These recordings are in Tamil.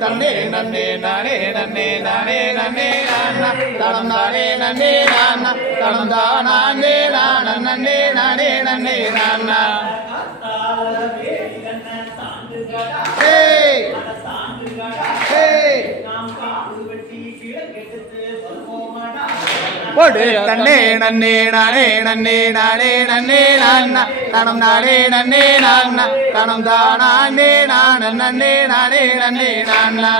தன்னே நன்னே நானே நன்னே நானே நன்னே நானா தனம் நானே நன்னே நானா தனம் தானே நான நன்னே நானே நன்னே நானா போடு தன்னே நன்னே நானே நன்னே நானே நன்னே நானா தனம் நானே நன்னே நானா தனம் தானே நான நன்னே நானே நன்னே நானா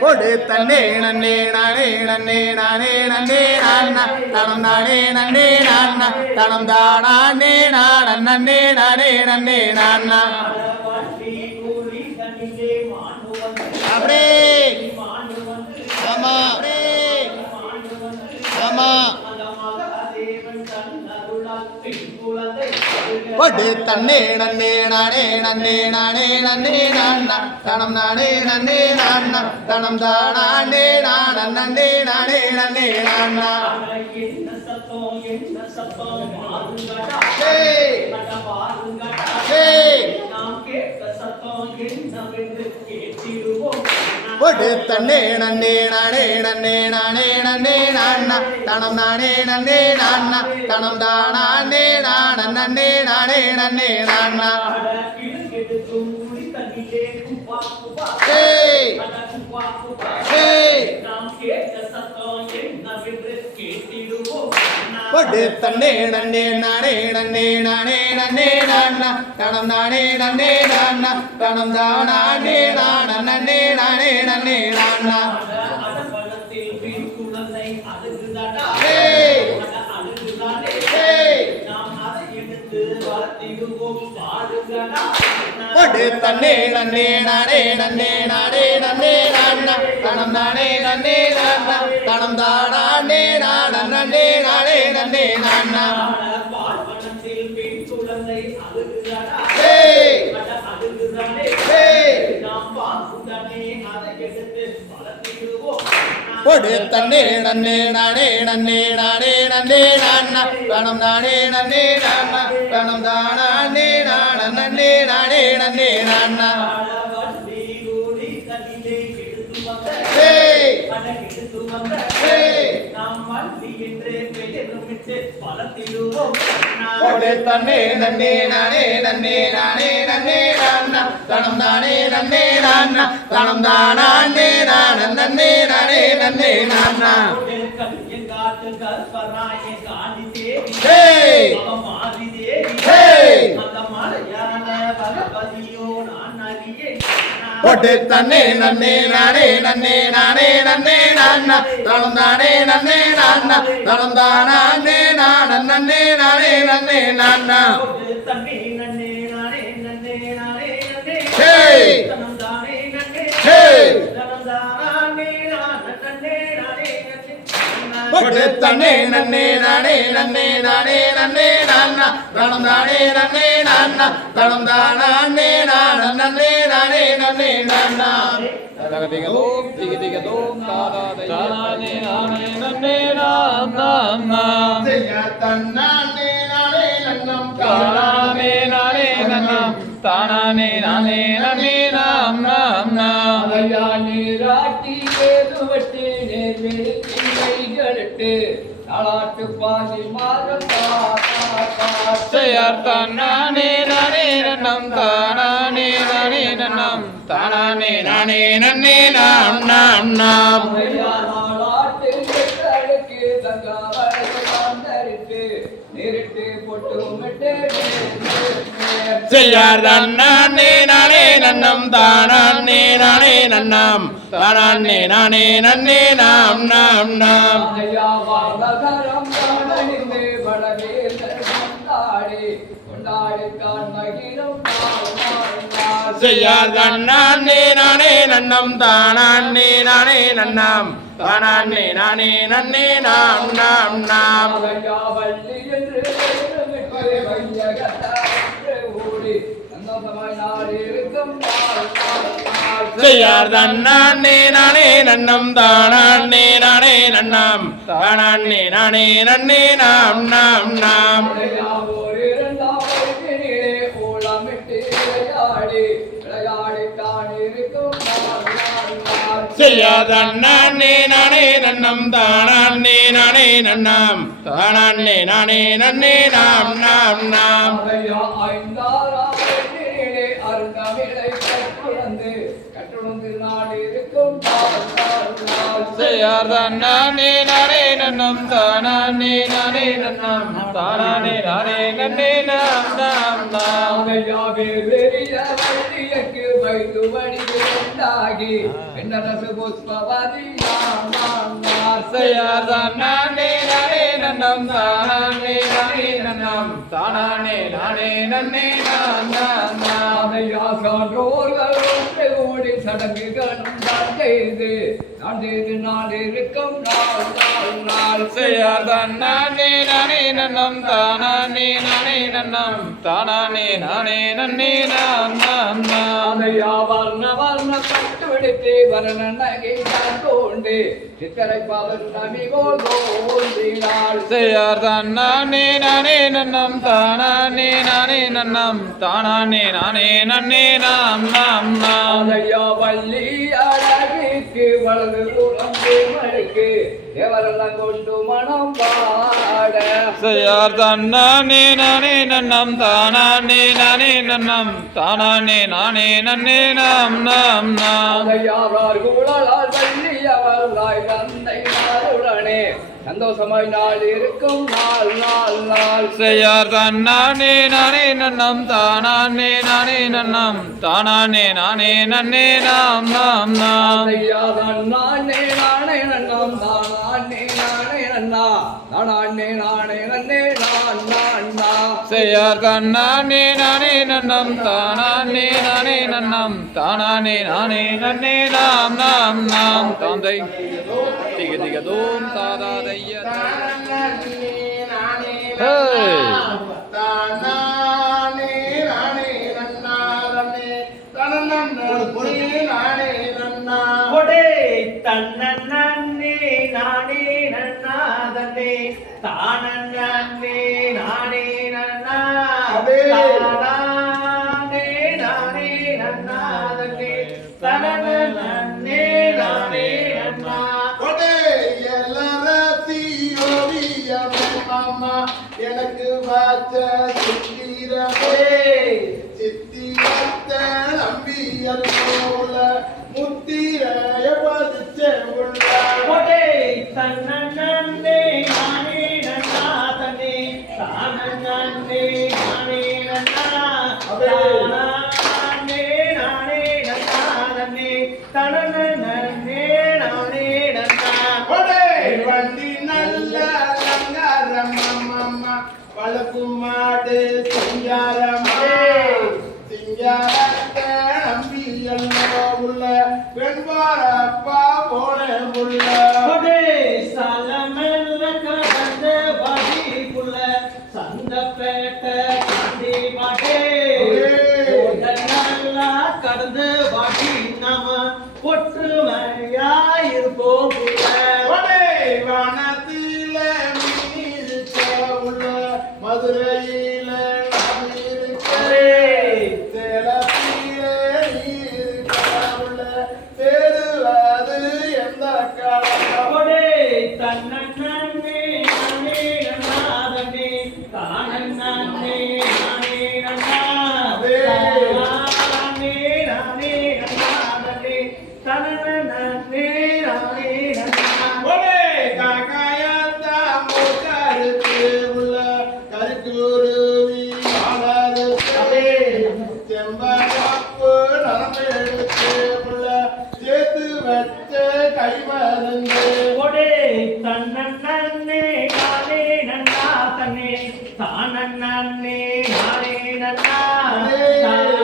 போடு தன்னே நன்னே நானே நன்னே நானே நன்னே நானா தனம் நானே நன்னே நானா தனம் தானே நான நன்னே நானே நன்னே நானா அப்படியே ஆமா ஆமா போடு தன்னே நன்னே நானே நன்னே நானே நன்னே நானா தனம் நானே நன்னே நானா தனம் தானே நான நன்னே நானே நன்னே நானா போடு தன்னே நன்னே நானே நன்னே நானே நன்னே நானா தனம் நானே நன்னே நானா தனம் தானே நான நன்னே நானே நன்னே நானா போடு தன்னே நன்னே நானே நன்னே நானே நன்னே நானா தனம் நானே நன்னே நானா தனம் தானே நான நன்னே நானே நன்னே நானா போடு தன்னே நன்னே நானே நன்னே நானே நன்னே நானா தனம் நானே நன்னே நானா தனம் தானே நான நன்னே நானே நன்னே நானா போடு தன்னே நன்னே நானே நன்னே நானே நன்னே நானா தனம் நானே நன்னே நானா தனம் தானே நான நன்னே நானே நன்னே நானா போடு தன்னே நன்னே நானே நன்னே நானே நன்னே நானா தனம் நானே நன்னே நானா தனம் தானே நான நன்னே நானே நன்னே நானா போடு தன்னே நன்னே நானே நன்னே நானே நன்னே நானா தனம் நானே நன்னே நானா தனம் தானே நான நன்னே நானே நன்னே நானா போடு தன்னே நன்னே நானே நன்னே நானே நன்னே நானா தனம் நானே நன்னே நானா தனம் தானே நான நன்னே நானே நன்னே நானா தகதிகதோம் திகதிகதோம் தானே நானே நன்னே நானா ஜெய தன்னானே நானே நன்னம் தானே நானே நன்னம் தானே நானே நன்னே நானா ஐயா நீராட்டி ஏதுவட்டு நேர்மையிட்டு நாளாட்டு பாசி மாதம் செய்யார் தானே நானே நன்னம் தானே நானே நன்னம் தானே நானே நன்னே நாம் நாம் நாம் நாளாட்டு அடுக்கு தங்காவரிட்டு நேரிட்டு பொட்டு செய்யார் தானே நானே நன்னம் தானே நானே நன்னம் தானே நானே நன்னே நாம் நாம் நாம் செய்யாதே நானே நன்னம் தானே நானே நன்னாம் தானே நானே நன்னே நாம் நாம் நாம் செய்யாதே நானே நன்னம் தானே நானே நன்னாம் தானே நானே நன்னே நாம் நாம் நாம் செய்யாதே நானே நன்னம் தானே நானே நன்னாம் தானே நானே நன்னே நாம் நாம் நாம் செய்யாதே நானே நன்னம் தானே நானே நன்னாம் தானே நானே நன்னே நாம் நாம் நாம் செய்யாதே நானே நன்னம் தானே நானே நன்னாம் தானே நானே நன்னே நாம் நாம் நாம் ஓடி சடங்குகளும் தான் செய்து நாளிருக்கும் நாள் செய்யாதே நானே நன்னம் தானே நானே நன்னம் தானே நானே நன்னே நாம் நாம் நாம் வர்ண பட்டு விடுத்து வரண நகை தோண்டு சித்தரை பாவன் நமிகோல் தோன்றினாள் செய்யாதே நானே நன்னம் தானே நானே நன்னம் தானே நானே நன்னே நாம் நாம் நாம் வள்ளி அழகிற்கு வலது உறந்து மழைக்கு எவரெல்லாம் கொண்டு மனம் பாட செய்யாதே நானே நன்னம் தானே நானே நன்னம் தானே நானே நன்னே நாம் நாம் நாம் யாரார் குழலால் வள்ளி அவர்களாய் தந்தை நாளுடனே சந்தோஷமாய் நாள் இருக்கும் நாள் நாள் நாள் செய்யாதே நானே நன்னம் தானே நானே நன்னம் தானே நானே நன்னே நாம் நாம் நாம் நானே நானே நன்னம் தானே நானே நன்னா நானே நானே நன்னே நான் நான் நான் செய்யாதே நானே நன்னம் தானே நானே நன்னம் தானே நானே நன்னே நாம் நாம் நாம் தந்தை திக திக தோம் தாதா தைய தன்னே நானே நன்னாதனே தானே நானே நன்னா தானே நானே நன்னாதனே தனனே நானே நன்னா எனக்கு வாச்ச சித்திரமே சித்திரத்த நம்பியல் போல முத்திரைய பதிச்ச உள்ள தன்னே நானே நன்னாதனே தானே நானே நன்னா தானே நானே நன்னாதனே தனனே நானே நன்னா வண்டி நல்ல அலங்காரம்மா பழப்பு மாடு சிங்காரமா சிங்காரத்தை நம்பியல் உள்ள பெண்பாரப்பா போன உள்ள சலமெல்ல கடந்த வடிக்குள்ள சந்தப்பேட்ட காண்டி மாட்டே நல்லா கடந்த வடி நம ஒற்றுமையாயிருப்போம் வனத்தில மீனிருக்க உள்ள மதுரையில சேலத்தில நீருக்க உள்ள சேருவது எந்த காலம் தன்னே நானே நன்னாதனே தானே நானே நன்னா தானே நானே நன்னாதனே தனனே நானே நன்னா காக்காயத்தா மூக்கறுத்து உள்ள கருக்குருவி செம்பப்பு நரம்பெடுத்து உள்ள சேர்த்து வச்ச கைமருந்து தன்னே நானே நன்னாதனே தானே நானே நன்னா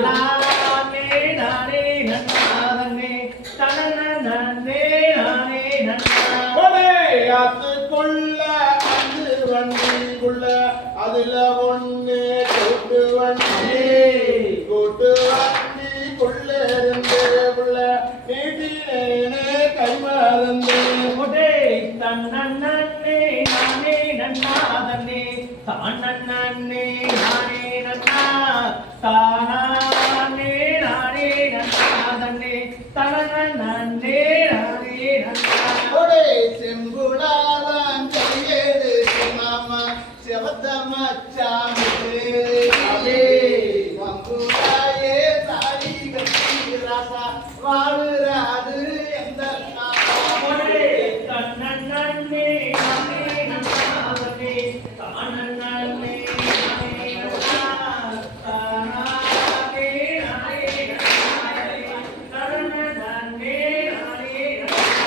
தானே நானே நன்னா தன்னே தனன நன்னே நானே நன்னா ஆத்துக்குள்ள அஞ்சு வண்டிக்குள்ள அதுல ஒண்ணு கூட்டு வண்டிக்குள்ள இருந்து புள்ள நீட்டினே கைமறந்து ஒடே தன்னன்னே நானே நன்னா தன்னே தானன்னே நானே நன்னா தானே நானே நன்னா தன்னே தனனன்னே நானே நன்னா ஒரே செம்புடாதான் கையேடு மாமா செவத்த மச்சாமிட்டு வம்புடாயே தாடி கட்டி ராசா வாழுறாது எந்த ஒடே தன்னன்னே நானே நன்னா தன்னே தானன்னே நானே நன்னா தானே நானே நன்னா தனனன்னே நானே நன்னா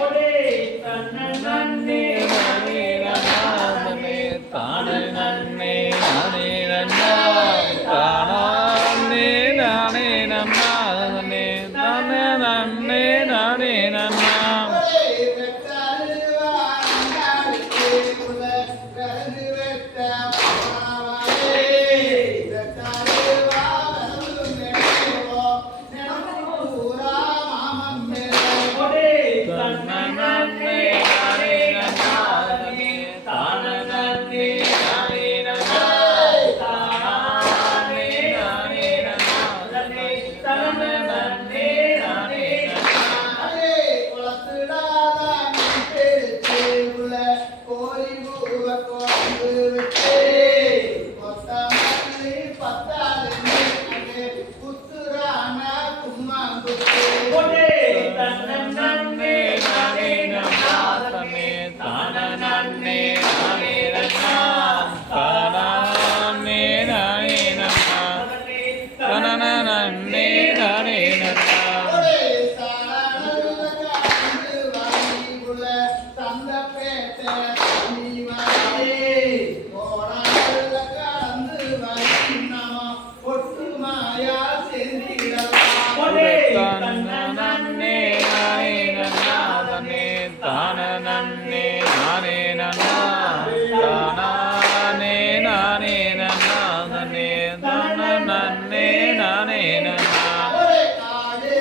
ஒடே தன்னன்னே நானே நன்னா தன்னே தானே நானே நன்னா தானே நானே நன்னா தன்னே தானே நானே நன்னா ஒடே தன்னன்னே நானே நன்னா தன்னே தானன்னே நானே நன்னா தானே நானே நன்னா தன்னே தனனன்னே நானே நன்னா கோழி பூவ கொண்டு விட்டு கொத்தமல்லி பத்தாது குத்துரான கும்மாங்குத்து ஒடே தன்னன்னே நானே நன்னா தன்னே தானே நானே நன்னா தானே நானே நன்னா தானே நானே நன்னா ஒரே சாணல்ல காந்து வாங்கிக்குள்ள தந்தப்பேட்டை தண்ணி வாங்கி கோணல்ல காந்து வாங்கி நாம ஒட்டு மாயா செந்திடலாம் ஒடே தானே நானே நன்னா தன்னே தானே நானே நன்னா தானே நானே நன்னா தன்னே தானே நானே நன்னா ஒரே காடே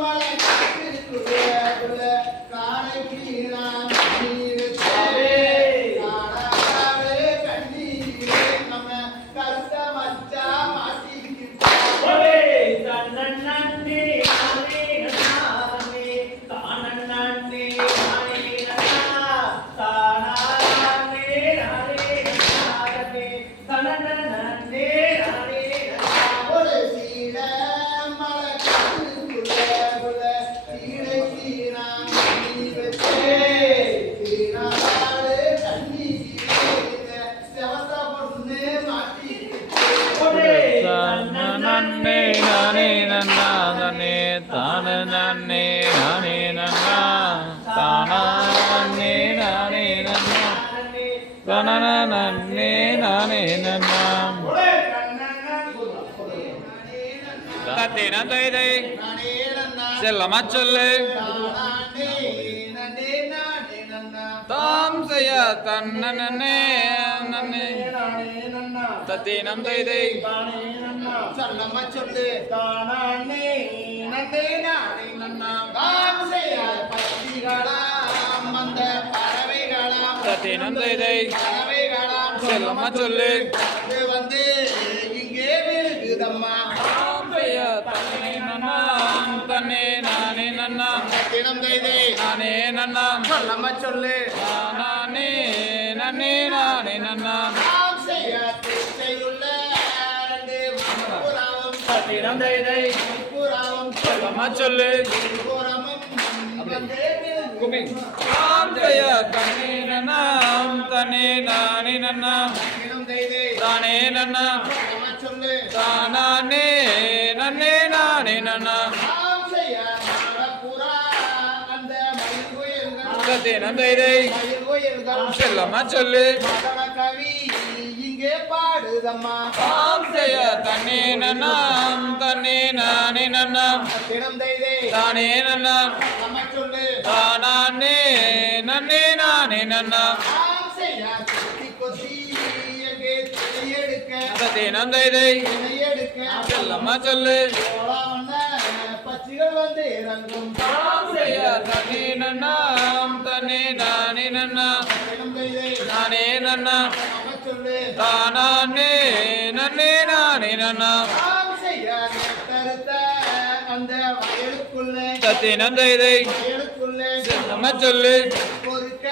மலை காட்டுக்குள்ள காணைக்கு நான் நீருச்சே காடாவே கண்ணீரே நம்ம கருத்த மச்சா மாட்டிக்கிட்டு ஒடே தன்னன்னே நானே நன்னா தன்னே தானன்னே நானே நன்னா தானே நானே நன்னா தன்னே தனனன்னே நானே நன்னா ஒரு சீட மலை காட்டுக்குள்ள சீடைக்கு நான் நீருச்சே சீனாடு கண்ணீரே செவத்த பொண்ணு மாட்டிக்கிட்டு ஒடே தானே நானே நன்னா தன்னே தானே நானே நன்னா தானே நானே நன்னா தானே நானே நன்னா தத்தேன தைதை செல்லமா சொல்லு தாம் செய்ய தன்னே நன்னே தத்தேனம் தைதை சொல்லம்மா சொல்லு தானே நன்னே நானே நன்னா தாம் செய்ய பட்சிகளாம் அந்த பறவைகளாம் தத்தேனம் தைதை பறவைகளாம் செல்லமா சொல்லு அது வந்து இங்கே விழுகுதம்மா தாம் செய்ய தன்னே நன்னா தன்னே நானே நன்னா தினம் தைதை நானே நன்னா சொல்லம்மா சொல்லு நானே நன்னே நானே நன்னா தாம் செய்ய திசையுள்ள ரெண்டு புறாவும் தத்தினம் தைதை புறாவும் செல்லமா சொல்லு புறமும் வந்து தாம் செய்ய தன்னே நன்னா தன்னே நானே நன்னா தினம் தைதை தானே நன்னா சொல்லம்மா சொல்லு தானே சத்தியனம் தைதை மயில் கோயில்கள் செல்லம்மா சொல்லு மதன கவி இங்கே பாடுதம்மா தாம் செய்ய தன்னே நன்னாம் தன்னே நானே நன்னாம் தினம் தைதே தானே நன்னாம் நம்ம சொல்லு தானே நன்னே நானே நன்னாம் ஆம் செய்யா கொத்தி கொத்தி எங்கே திரையெடுக்க சத்தியனம் தைதை திரையெடுக்க செல்லம்மா சொல்லு சோழவண்ண பச்சிகள் வந்து இறங்கும் தாம் செய்ய தன்னே நன்னாம் தன்னே நானே நன்னாம் தினம் தைதே நானே நன்னாம் நம்ம சொல்லு தானே நன்னே நானே நன்னாம் ஆம் செய்யா தருத்த அந்த வயலுக்குள்ளே சத்தியனம் தைதை வயலுக்குள்ளே செல்லம்மா சொல்லு பொறுக்க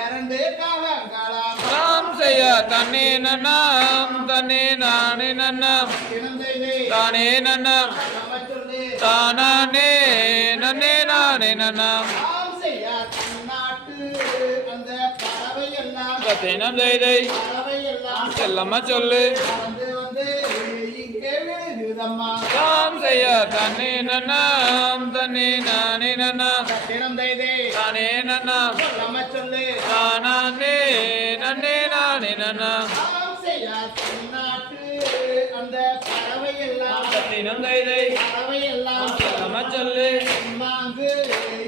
இரண்டு காலங்காலம் தாம் செய்ய தன்னே நன்னாம் தன்னே நானே நன்னாம் தினம் தைதே தானே நன்னாம் நம்ம சொல்லு தானே நன்னே நானே நன்னாம் ஆம் செய்யா நாட்டு அந்த பறவை எல்லாம் சத்தியனம் தைதை பறவை எல்லாம் செல்லம்மா சொல்லு வந்து வந்து இங்கே விழுகுதம்மா தாம் செய்ய தன்னே நன்னாம் தன்னே நானே நன்னாம் தினம் தைதே தானே நன்னாம் நம்ம சொல்லு தானே நன்னே நானே நன்னாம் ஆம் செய்யா நாட்டு அந்த பறவை எல்லாம் சத்தியனம் தைதை பறவை எல்லாம் செல்லம்மா சொல்லு மாங்கு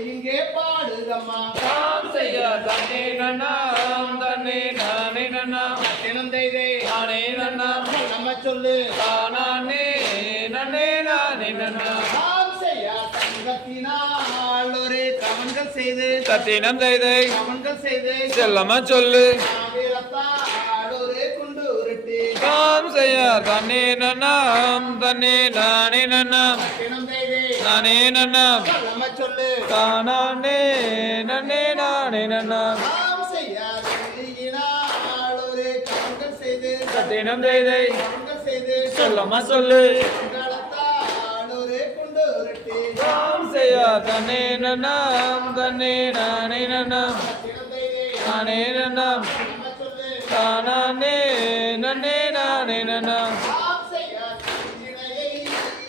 இங்கே பாடுதம்மா தாம் செய்ய தன்னே நன்னாம் தன்னே நானே நன்னாம் தினம் தைதே தானே நன்னாம் நம்ம சொல்லு தானே நன்னே நானே நன்னாம் ஆம் செய்யா தங்கத்தினால் ஒரு கவன்கள் செய்து சத்தியனம் தைதை கவன்கள் செய்து செல்லம்மா சொல்லு ஆவிரத்தால் ஒரு குண்டு உருட்டி தாம் செய்ய தன்னே நன்னாம் தன்னே நானே நன்னாம் தினம் தைதே நானே நன்னாம் நம்ம சொல்லு தானே நன்னே நானே நன்னாம் ஆம் செய்யா வெளியினால் ஒரு கவன்கள் செய்து சத்தியனம் தைதை கவன்கள் செய்து செல்லம்மா சொல்லு கலத்தால் ஒரு குண்டு உருட்டி தாம் செய்ய தன்னே நன்னாம் தன்னே நானே நன்னாம் தினம் தைதே நானே நன்னாம் நம்ம சொல்லு தானே நன்னே நானே நன்னாம் ஆம் செய்யா திணையை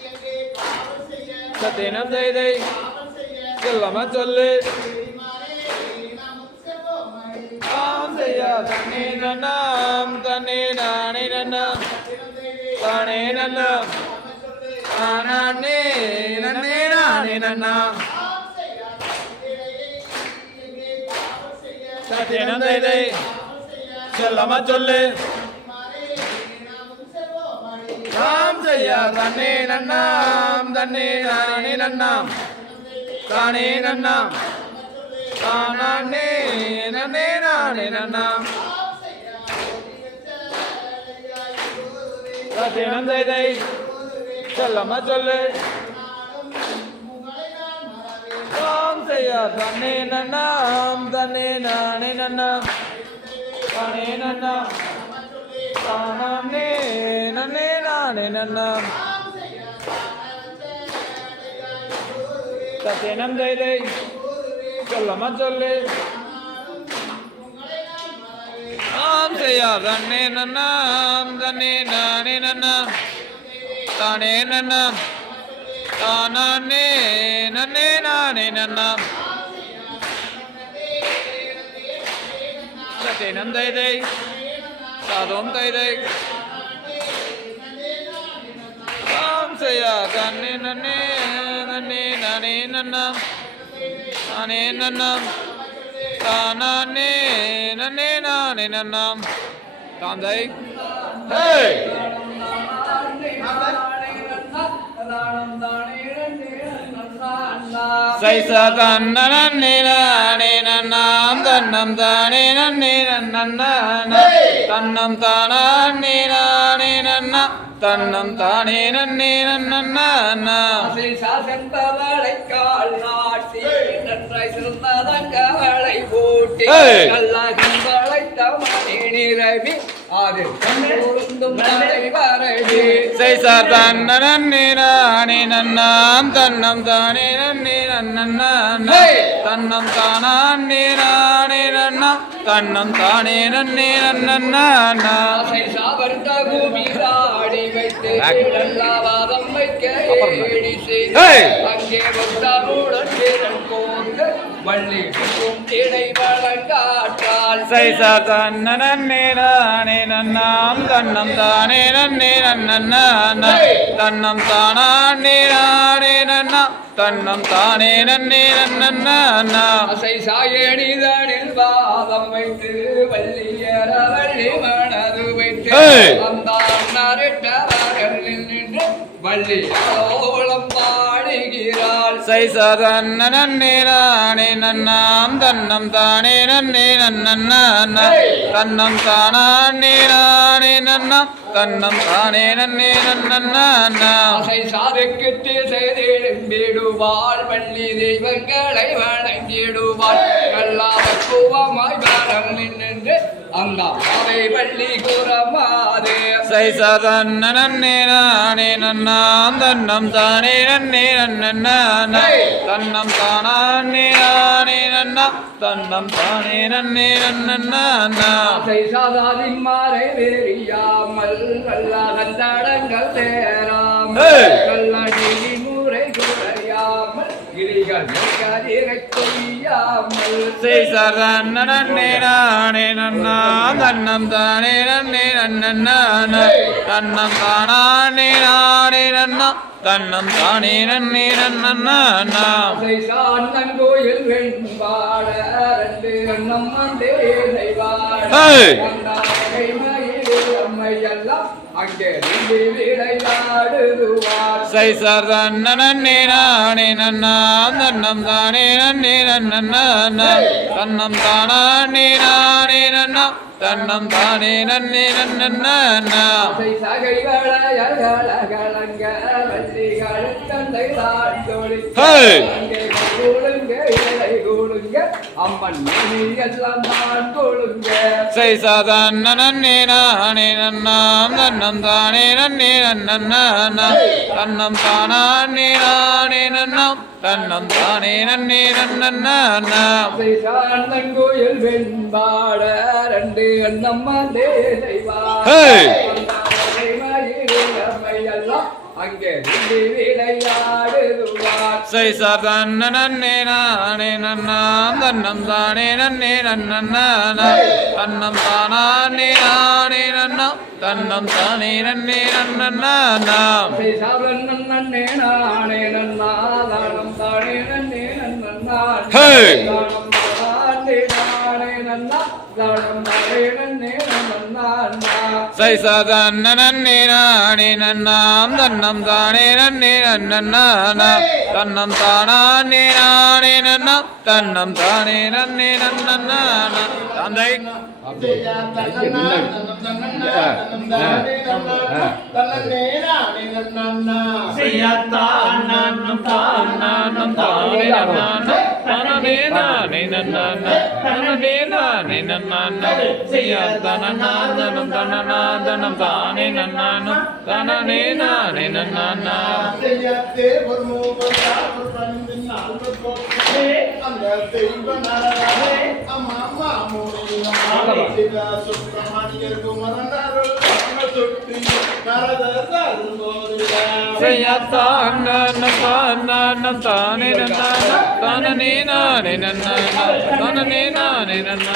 எங்கே காவல் செய்ய சத்தியனம் தைதை காவல் செய்ய செல்லம்மா சொல்லு பெருமாளே நாம் செல்வோமணி தாம் செய்ய தன்னே நன்னாம் தன்னே நானே நன்னாம் தினம் தைதே தானே நன்னாம் நம்ம சொல்லு தானே நன்னே நானே நன்னாம் ஆம் செய்யா திணையை எங்கே காவல் செய்ய சத்தியனம் தைதை காவல் செய்ய செல்லம்மா சொல்லு பெருமாளே நாம் செல்வோமணி தாம் செய்ய தன்னே நன்னாம் தன்னே நானே நன்னாம் தானே நன்னாம் தானே நன்னே நானே நன்னாம் ஆம் செய்யா குருவே சத்தியனம் தைதை செல்லம்மா சொல்லு உங்களை நான் மறவேன் தாம் செய்ய தன்னே நன்னாம் தன்னே நானே நன்னாம் தானே நன்னாம் தானே நன்னே நானே நன்னாம் ஆம் செய்யா குருவே சத்தியனம் தைதை செல்லம்மா சொல்லு உங்களை நான் மறவேன் தாம் செய்ய தன்னே நன்னாம் தன்னே நானே நன்னாம் தானே நன்னாம் தானே நன்னே நானே நன்னாம் சத்தியனம் தைதை சாதம் தைதை தாம் செய்ய தன்னே நன்னே நன்னே நானே நன்னாம் நானே நன்னாம் தானே நன்னே நானே நன்னாம் தாந்தை ஹே சைச தன்ன நன்னே நானே நன்னாம் தன்னம் தானே நன்னே நன்னான தன்னம் தானே நானே நன்னா தன்னம் தானே நன்னே நன்னா சென்றவளை கால் நாட்டி நன்றாய் சிறந்ததங்களை போட்டி ஏய். நல்ல தமிழை தமிழி நிறவி அது கண்ணுந்தும் தலை வரவி செய் சார் தன்னே நானே நன்னாம் தன்னம் தானே நன்னே நன்னா தன்னம் தானே நானே நன்னா தன்னம் தானே நன்னே நன்னா ஆசை சாவர்த்த பூமிதாடி வைத்து நல்லாவாதம் வைக்க ஏடி செய்து அங்கே பக்தருடன் சேரன் கோர்ந்து வள்ளி திணை வழங்காற்றால் செய் சார் தன்னே நானே நன்னாம் தன்னம் தானே நன்னே நன்னா தன்னம் தானே நானே நன்னா தன்னம் தானே நன்னே நன்னா அசை சாயணிதனில் வாதம் வைத்து வள்ளியர வள்ளி மனது வைத்து அந்த அண்ணரிட்டவர்கள் நின்று வள்ளி ஓலம் பாடுகிறாள் செய் சார் தன்னே நானே நன்னாம் தன்னம் தானே நன்னே நன்னா தன்னம் தானே நானே நன்னா தன்னம் தானே நன்னே நன்னா அசை சாதுக்கு செய்திடுவாள் வள்ளி தெய்வங்களை வணங்கிடுவாள் கல்லாவக்குவமாய் வரம் நின்று அந்த அவை வள்ளி கூறமாதே செய் சார் தன்னே நானே நன்னாம் தன்னம் தானே நன்னே நன்னா தன்னம் தானே நானே நன்னா தன்னம் தானே நன்னே நன்னா அசை சாதாதின் மாறை வேறியாமல் கல்லா கந்தடங்கள் சேராமல் கல்லடி முறை குறையாமல் கிரிகள் கதிரை கொய்யாமல் செய் சார் தன்னே நானே நன்னா தன்னம் தானே நன்னே நன்னா தன்னம் தானே நானே நன்னா தன்னம் தானே நன்னே நன்னா அசை சாந்தன் கோயில் வெண்பாட ரெண்டு அண்ணம் வந்தே செய்வாட அம்மையெல்லாம் அங்கே விளையாடுவார் செய் சார் தன்னே நானே நன்னா தன்னம் தானே நன்னே நன்னா தன்னம் தானே நானே நன்னா தன்னம் தானே நன்னே நன்னா அசை சகை வளையகளங்க வள்ளிகள் தந்தை தாட்டொழி அங்கே கூடுங்க இலை கூடுங்க அம்மன் மணி எல்லாம் தான் கொழுங்க செய் சார் தன்னே நானே நன்னாம் தன்னம் தானே நன்னே நன்னா தன்னம் தானே நானே நன்னாம் தன்னம் தானே நன்னே நன்னா அசை சாந்தன் கோயில் வெண்பாட ரெண்டு அண்ணம் வந்தே செய்வார் அம்மையெல்லாம் அங்கே விளையாடுவார் செய் சார் தன்னே நானே நன்னாம் தன்னம் தானே நன்னே நன்னா தன்னம் தானே நானே நன்னா தன்னம் தானே நன்னே நன்னா அசை சாவன் நன்னே நானே நன்னா தானம் தானே நன்னே நன்னா தானம் தானே நானே நன்னா தானம் தானே நன்னே நன்னா செய் சார் தன்னே நானே நன்னாம் தன்னம் தானே நன்னே நன்னா தன்னம் தானே நானே நன்னா தன்னம் தானே நன்னே நன்னா தந்தை செய்யத்தானம் தானம் தானே நன்னா தனனே நானே நன்னா தனனே நானே நன்னா செய்யத்தானம் தனநாதனம் தானே நன்னானு தனனே நானே நன்னா செய்யத்தே ஒரு மூவர் ஒரு பணிந்தின் நாலு போக்கே அந்த தெய்வ நரரே அம்மா மூலிகா சுப்பிரமணியர் குமரனருள் சுற்றி நரதர் போரிலா செய்யத்தானம் தானே நன்னா தனனே நானே நன்னா தனனே நானே நன்னா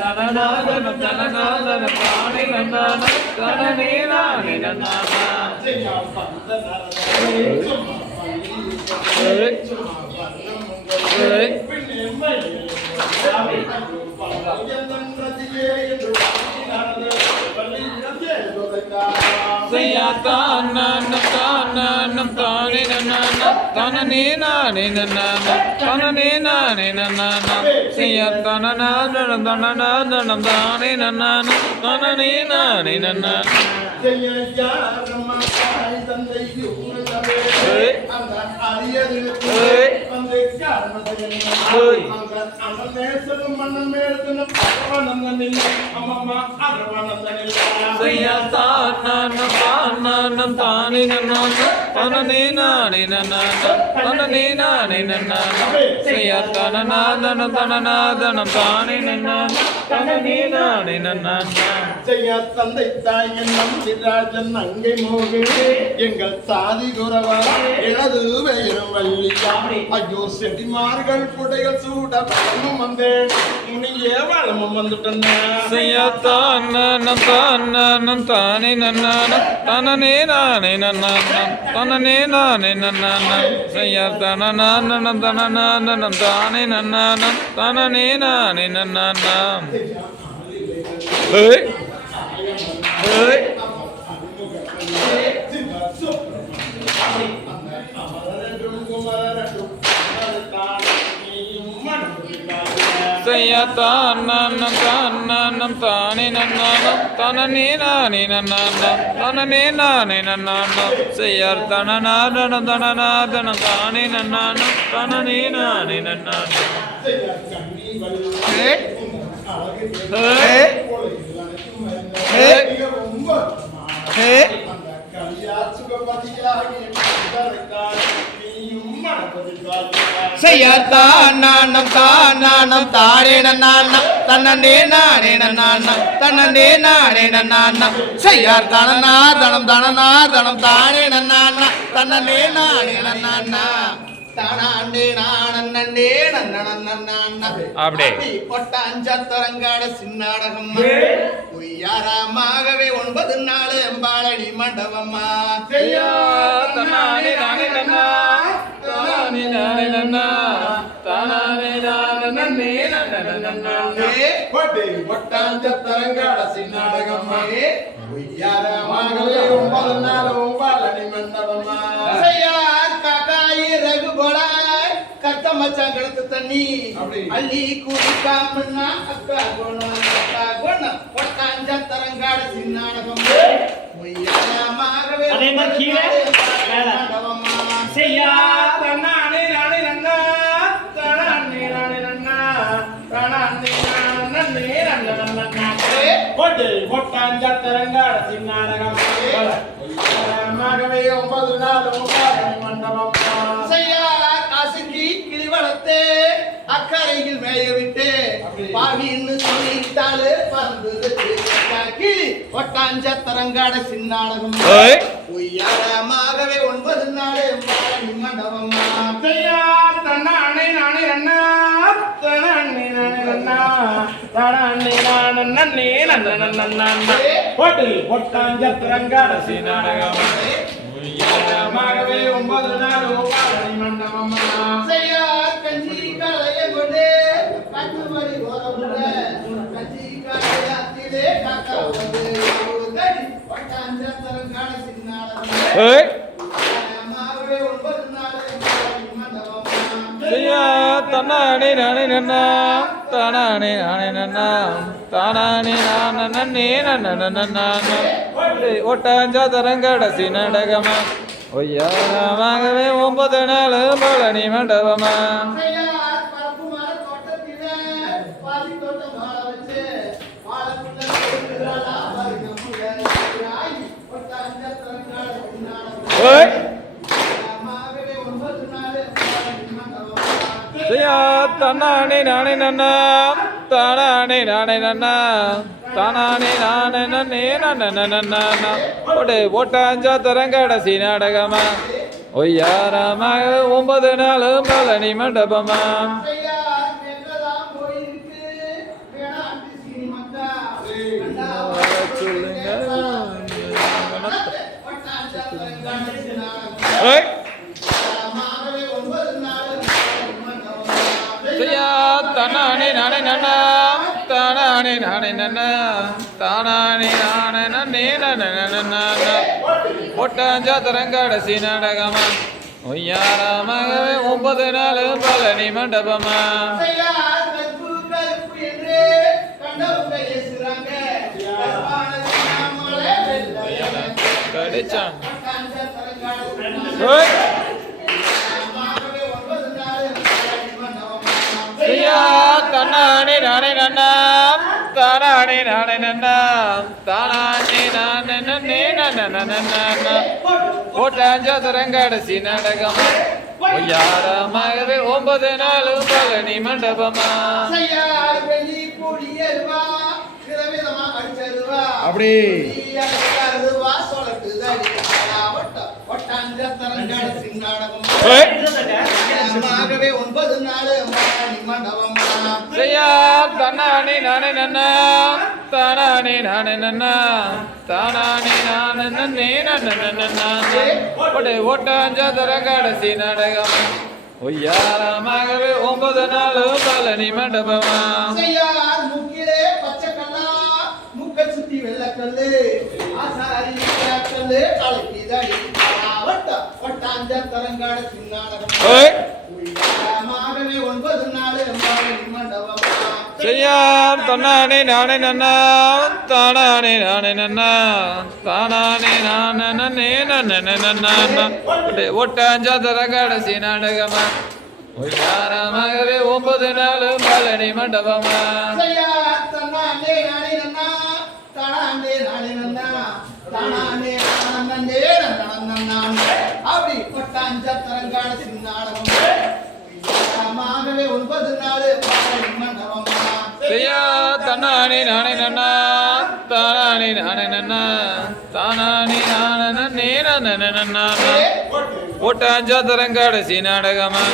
தனநாதனம் தனநாதனம் தானே நன்னா தனனே நானே நன்னா செய்யத்தானம் தானே நன்னா தனனே நானே நன்னா தனனே நானே நன்னா செய்யத்தானம் தனநாதனம் தானே நன்னா தனனே நானே நன்னா அந்த அரியது வந்து அமர்நேசனும் மன்னமேசனும் அரவணந்தனில் அம்மம்மா அரவணந்தனில் தானம் தானே தனனே நானே தனனே நானே செய்யா தனநாதனம் தனநாதனம் தானே தனனே நானே செய்யா தந்தை தாயின் நம்பிராஜன் அங்கை மோகு எங்கள் சாதி குறவா எனது பெயரும் வள்ளியா ஐயோ செடிமார்கள் புடைகள் சூட பழமும் வந்தேன் முனியே வளமும் வந்துட்டேன் செய்யா தானம் தானே தனனே நானே தனனே நானே செய்யா தனநாதனம் தனநாதனம் தானே தனனே நானே Hey! Hey! செய்யா தானம் தானே தனனே நானே தனனே நானே செய்யா தனநாதனம் தனநாதனம் தானே தனனே நானே செய்யா தானம் தானே நன்னானம் தன்னே நானே நன்னானம் தன்னே நானே நன்னானம் செய்யா தனநாதனம் தனநாதனம் தானே நன்னானா தன்னே நானே நன்னானா தானே நானே நன்னே அப்படியே பொட்டாஞ்சத்தரங்காட சின்னாடகம் பொய்யாராமாகவே 9 நாள் எம்பாளனி மண்டபம்மா செய்யா தன்னானே நானே தானே நானே தானே நானே பொட்டாஞ்சத்தரங்காட சின்னாடகம்மா பொய்யாராமாகவே 9 நாள் எம்பாளனி மண்டபம்மா கத்த மச்சான் கழுத்து தண்ணி அள்ளி குடிக்காமன்னா அக்கா குணம் பொட்டாஞ்ச தரங்காடு சின்னாடகம் பொய்யாமாகவே அதே மாதிரி கீழே செய்யா தன்னானே நானே நன்னா தனானே நானே நன்னா தனானே நானே நன்னா போட்டு பொட்டாஞ்சத்தரங்காட சின்னாடகம் பொய்யாராமாகவே 9 நாள் எம்பாளனி மண்டபம் கிளிவளத்தே அக்கறையில் மேய விட்டு பாவின்னு சொல்லிட்டாலே பறந்தது கிளி ஒட்டாஞ்ச தரங்காட சின்னாடகம் பொய்யாரமாகவே 9 நாள் எம்பாளனி மண்டபம்மா செய்யா தன்னானே நானே நன்னா தனானே நானே நன்னா தனானே நானே நன்னா போட்டு பொட்டாஞ்சத்தரங்காட சின்னாடகம் பொய்யாரமாகவே 9 நாள் எம்பாளனி மண்டபம்மா கஞ்சி காலைய கொண்டு கட்டுமணி போறவுட கஞ்சி காலையாத்திலே காக்கா வந்து கடி பட்டாஞ்ச தரங்காட சின்னாடகம் மாகவே 9 நாள் மண்டபம் செய்யா தன்னானே நானே தானே நானே தானே நானே ஒட்டாஞ்சா தரங்கட சின்னடகமா ஒய்யாரமாகவே 9 நாள் பழனி மண்டபமா செய்யா தன்னானே நானே தானே நானே தானே நானே ஒட்டாஞ்சா தரங்கட சீனாடகமா ஒய்யாரமாக 9 நாள் பழனி மண்டபமா செய்யா தன்னானே நானே தானே தானே நானே ஒட்டாஞ்சா தரங்கட சீனாடகமா ஒய்யாரமாகவே 9 நாள் பழனி மண்டபமா கடிச்சான் செய்யா நன்னா தானானே நானே நன்னா தானானே நானே நன்னே நன்னா கோட்டாஞ்சதுரங்கடைசி நாடகமா ஒய்யாரமாகவே 9 நாளும் பழனி மண்டபமா அப்படி ஆகவே 9 நாள் மண்டபம் செய்யா தன்னானே நானே நன்னா தானானே நானே நன்னா தானானே நானே நன்னே நன்னா ஓட்டாஞ்சதுரங்கடைசி நாடகமா ஒய்யாரமாகவே 9 நாளும் பழனி மண்டபமா முக்கிலே பச்சைக்கல்லா முக்க சுத்தி வெள்ளக்கல்லு ஆசாரி கல்லு கலக்கி தடி ஒட்டாஞ்ச தரங்காட சின்னாடகம் ஒய்யாரமாகவே 9 நாள் மண்டபம் செய்யார் தன்னானே நானே நன்னா தானானே நானே நன்னா தானானே நானே நன்னே நன்னா ஒட்டாஞ்சதுர கடைசி நாடகமா ஒய்யாரமாகவே 9 நாளும் பழனி மண்டபமா தன்னானே நானே நன்னா தானானே நானே நன்னா தானானே நானே நன்னா அப்படி ஒட்டாஞ்ச தரங்காட சின்னாடகம் ஒய்யாரமாகவே 9 நாள் பழனி மண்டபம் செய்யா தன்னானே நானே நன்னா தானானே நானே நன்னா தானானே நானே நன்னே நன்னா ஓட்டாஞ்சதுரங்கடைசி நாடகமா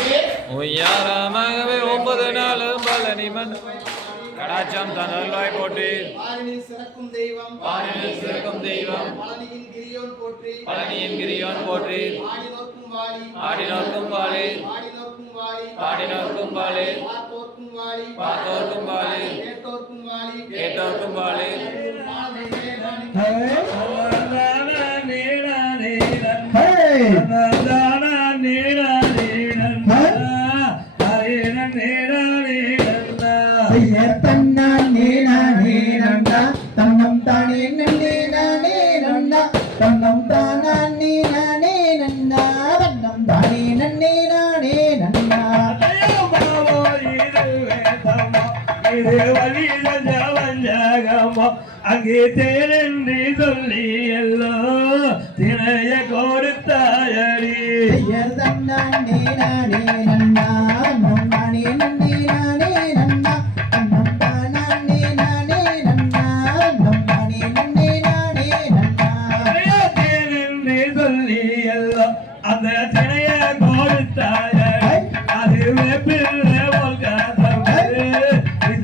ஒய்யாரமாகவே 9 நாளும் பழனி மண்டபம் கடாச்சம் தனல்வாய் போற்றி வாரினில் சிறக்கும் தெய்வம் வானில் சிறக்கும் தெய்வம் பழனியின் கிரியோன் போற்றி பழனியின் கிரியோன் போற்றி ஆடினோர்க்கும் வாழி ஆடினோர்க்கும் வாழி ஆடினோர்க்கும் வாழி ஆடினோர்க்கும் வாழி பார்த்தோர்க்கும் வாழி பார்த்தோர்க்கும் வாழி கேட்டோர்க்கும் வாழி கேட்டோர்க்கும் வாழி தன்னானே நானே நன்னா தன்னம் தானே நன்னே நானே நன்னா தன்னம் தானே நானே நன்னா தன்னம் தானே நன்னே நானே நன்னா அங்கே தேனென்று சொல்லி எல்லோ திணைய கொடுத்தாயடி தன்னானே நானே நன்னா தன்னம் தானே நன்னே நானே நன்னா தன்னம் தானே நானே நன்னா தன்னம் தானே நன்னே நானே நன்னா தேனென்று சொல்லி எல்லோ அந்த திணைய கொடுத்தாயடி அது வெப்பில்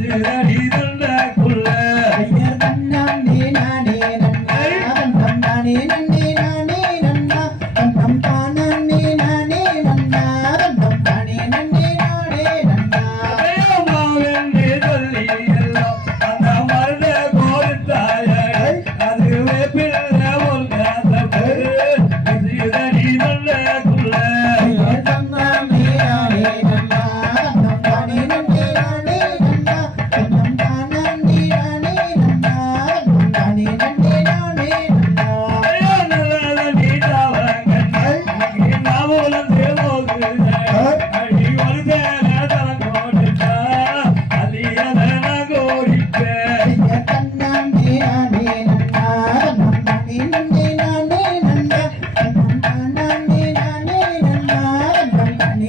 இது அடி தண்டக்குள்ள தன்னானே நானே நன்னா தன்னம் தானே நன்னே நானே நன்னா தன்னம் தானே நானே நன்னா தன்னம் தானே நன்னே நானே நன்னா மாவென்று சொல்லி எல்லோ அந்த மருத கொடுத்தாயடி அது வெப்பில் இது அடி தண்டக்குள்ள தன்னானே நானே நன்னா தன்னம் தானே நன்னே நானே நன்னா தன்னம் தானே நானே நன்னா தன்னம் தானே நன்னே நானே நன்னா தன்னானே நானே நன்னா தன்னம் தானே நன்னே நானே நன்னா தன்னம் தானே நானே நன்னா தன்னம் தானே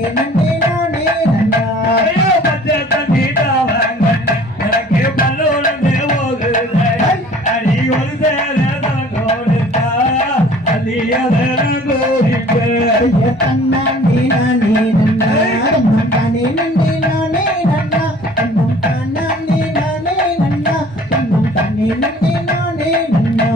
நன்னே நானே நன்னா தன்னானே நானே நன்னா தன்னம் தானே நன்னே நானே நன்னா தன்னம் தானே நானே நன்னா தன்னம் தானே நன்னே நானே நன்னா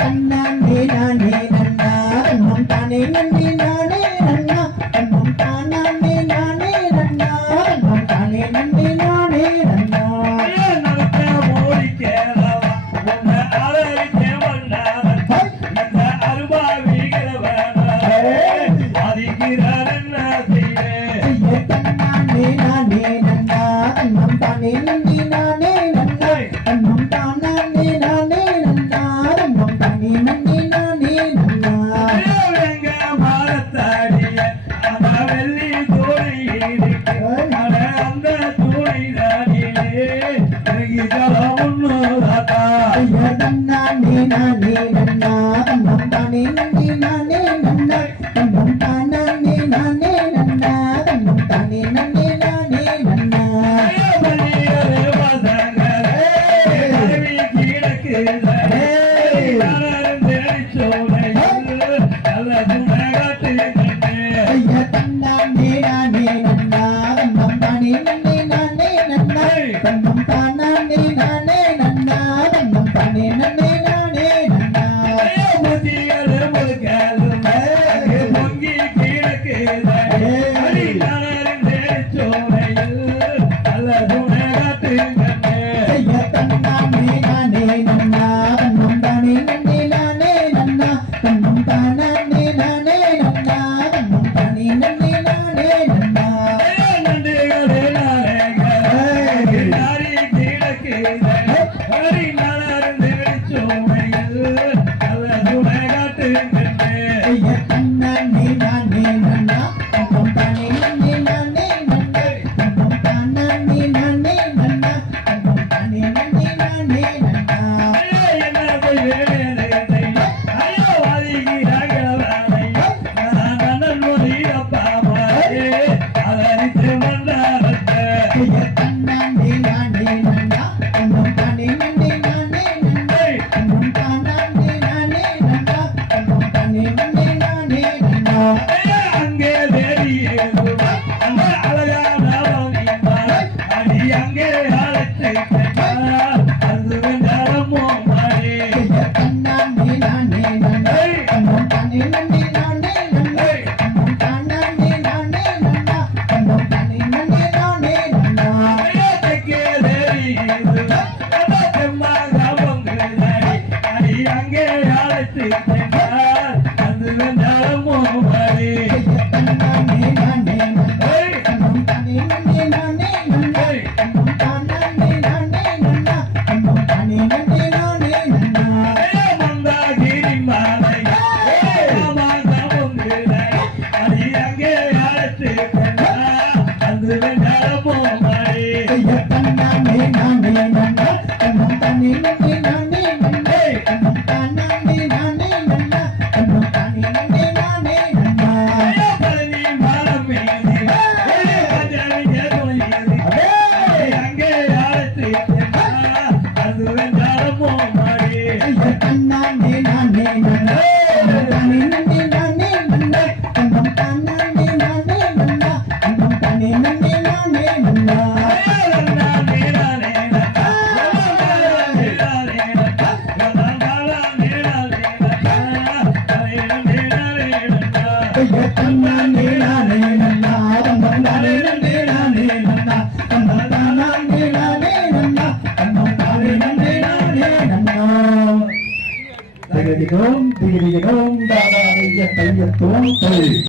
தன்னானே நானே நன்னா தன்னம் தானே நன்னே நானே நன்னா தன்னம் தானே நானே நன்னா தன்னம் தானே நன்னே நானே நன்னா தன்னானே நானே நன்னா தன்னம் தானே நன்னே நானே நன்னா தன்னம் தானே நானே நன்னா தன்னம் அட அந்த துணை தானிலே இறங்கி தலம் ஒண்ணுதாத்தா நானே நானே நன்னா தன்னம் தானே நன்னே நானே நன்னா தன்னம் தானே நானே நன்னா தன்னம் தானே நன்னே நானே நன்னா மணியரே வாசங்களே அருவி கிடக்குதே நானும் தேடி சோலையில் நல்ல துணை காட்டு ஐயா தன்னானே நானே நன்னா தன்னம் தானே நன்னே நானே நன்னா தன்னம் தானே நானே நன்னா தன்னம் தானே நன்னே நானே நன்னா மதியரே முழுக்கலுமே பொங்கி கிடக்குதே அடி நானும் தேடி சோலையில் நல்ல துணை காட்டு ஐயா தன்னானே நானே நன்னா தன்னம் தானே நன்னே நானே நன்னா தன்னம் தானே நானே நன்னா தன்னம் தானே நன்னே நானே நன்னா நன்றிகளே நாளைகளே நாரி கிடக்குதே அடி நானும் தேடி சோலையில் நல்ல துணை காட்டு ஐயா தன்னானே நானே நன்னா தன்னம் தானே நன்னே நானே நன்னா தன்னம் தானே நானே நன்னா தன்னம் தானே நன்னே நானே நன்னா என்ன போய் வேலை ஐயோ வாதிக்கிறாங்களே நான் மொழியப்பா மாறே அதரித்து மன்னாரத்தை ஐயா தன்னானே நானே நன்னா தன்னம் தானே நன்னே நானே நன்னா தன்னம் தானே நானே நன்னா தன்னம் தானே நன்னே நானே நன்னா அங்கே தெரியுது அந்த அழகான அடி அங்கே அழைத்து அது வெஞ்சாரமோ மாறே ஐயா தன்னானே நானே நன்னா தன்னம் தானே நன்னே நானே நன்னா தன்னம் தானே நானே நன்னா தன்னம் தானே நன்னே நானே நன்னா அங்கே தெரியுது அந்த செம்மாக அடி அங்கே அழைத்து அது வெஞ்சாரமோ மாறே ஐயா தன்னானே நானே நன்னா தன்னம் தானே நன்னே நானே நன்னா தன்னம் தானே நானே நன்னா தன்னம் தானே நன்னே நானே நன்னா மந்தாகிரி மாலை அடி அங்கே அழைத்து அது வெஞ்சாரமோ மாறே ஐயா தன்னானே நானே நன்னா தன்னம் தானே நன்னே நானே நன்னா தன்னம் தானே நானே நன்னா தன்னம் தானே நன்னே நானே நன்னா பழனி மாலமே அங்கே அழைத்து அது வெஞ்சாரமோ மாறே ஐயா தன்னானே நானே நன்னா தன்னம் தானே நன்னே நானே நன்னா தன்னம் தானே நானே நன்னா தன்னம் தானே நன்னே நானே நன்னா ஐயா தன்னானே நானே நன்னா தன்னம் தானே நன்னே நானே நன்னா தன்னம் தானே நானே நன்னா தன்னம் தானே நன்னே நானே நன்னா திகதிகோம் தாதாரைய தையத்தோம் தை